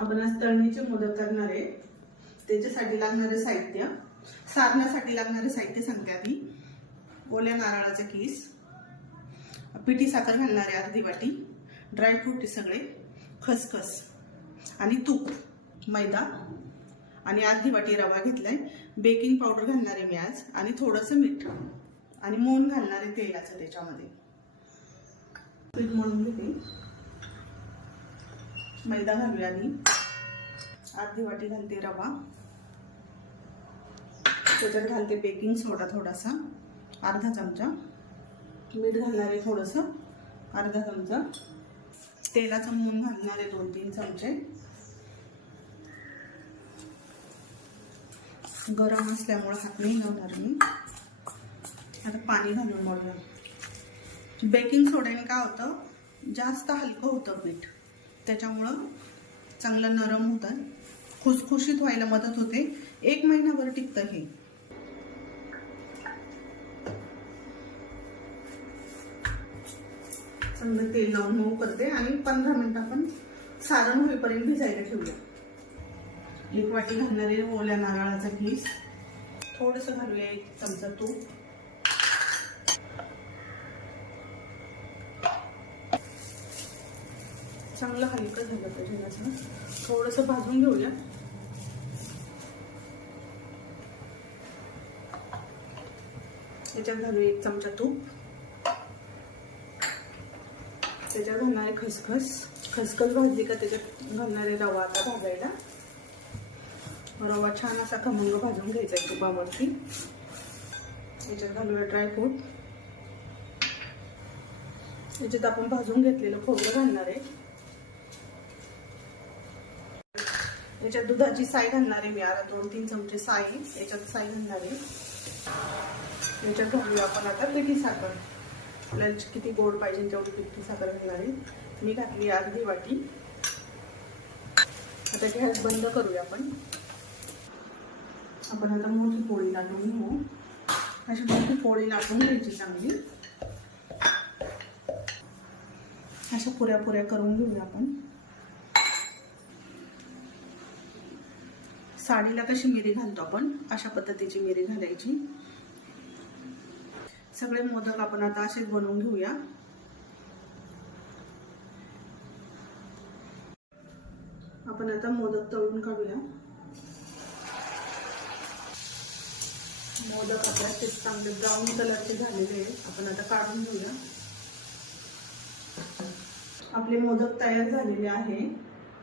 आपण आज तळणीचे मोदक करणार आहे। त्याच्यासाठी लागणारे साहित्य, सारण्यासाठी लागणारे साहित्य सांगते आधी। ओल्या नारळाचा किस, पिठी साखर घालणार आहे अर्धी वाटी, ड्रायफ्रूट हे सगळे, खसखस आणि तूप, मैदा आणि अर्धी वाटी रवा घेतलाय, बेकिंग पावडर घालणार आहे मी आज आणि थोडंसं मीठ आणि मोहन घालणार आहे तेलाचं त्याच्यामध्ये। पीठ मळून घेते, मैदा घालूया आधी, अर्धी वाटी घालते रवा, त्याच्यात घालते बेकिंग सोडा थोडासा अर्धा चमचा, मीठ घालणार आहे थोडंसं अर्धा चमचा, तेलाचं मोहन घालणार आहे 2-3 चमचे। गरम असल्यामुळे हात नाही लावणार मी। आता पाणी घालून मळूया। बेकिंग सोड्याने काय होतं, जास्त हलकं होतं पीठ, त्याच्यामुळं चांगलं नरम होतं, खुसखुशीत व्हायला मदत होते। 1 महिनाभर टिकतं हे। चांगलं तेल लावून मऊ करते आणि 15 मिनिट आपण सारण होईपर्यंत भिजायला ठेवूया। 1 वाटी घालणार आहे ओल्या नारळाचा किस, थोडंसं घालूया 1 चमचा तूप, चांगलं हलकं झालं पाहिजे, थोडंसं भाजून घेऊया। याच्यात घालूया 1 चमचा तूप, त्याच्यात घालणार आहे खसखस, खसखस भाजली का त्याच्यात घालणार आहे रवा। आता भाजायला रवा छान असा खमंग भाजून घ्यायचा आहे तुपावरती। याच्यात घालूया ड्रायफ्रूट, याच्यात आपण भाजून घेतलेलं खोबरं घालणार आहे, याच्यात दुधाची साय घालणार आहे मी, आता 2-3 चमचे साय, याच्यात साय घालणार आहे। याच्यात घालूया आपण आता पिठी साखर, आपल्याला किती गोड पाहिजे तेवढी पिठी साखर घालणार आहे, मी घातली अर्धी वाटी। आता गॅस बंद करूया आपण आता मोठी पोळी लाटून घेऊ। अशी मोठी पोळी लाटून घ्यायची चांगली, अशा पुऱ्या पुऱ्या करून घेऊया आपण। साडीला कशी मिरी घालतो आपण, अशा पद्धतीची मिरी घालायची। सगळे मोदक आपण आता असेच बनवून घेऊया। आपण आता मोदक तळून काढूया। मोदक आपल्या ते चांगले ब्राऊन कलरचे झालेले आहे, आपण आता काढून घेऊया। आपले मोदक तयार झालेले आहे।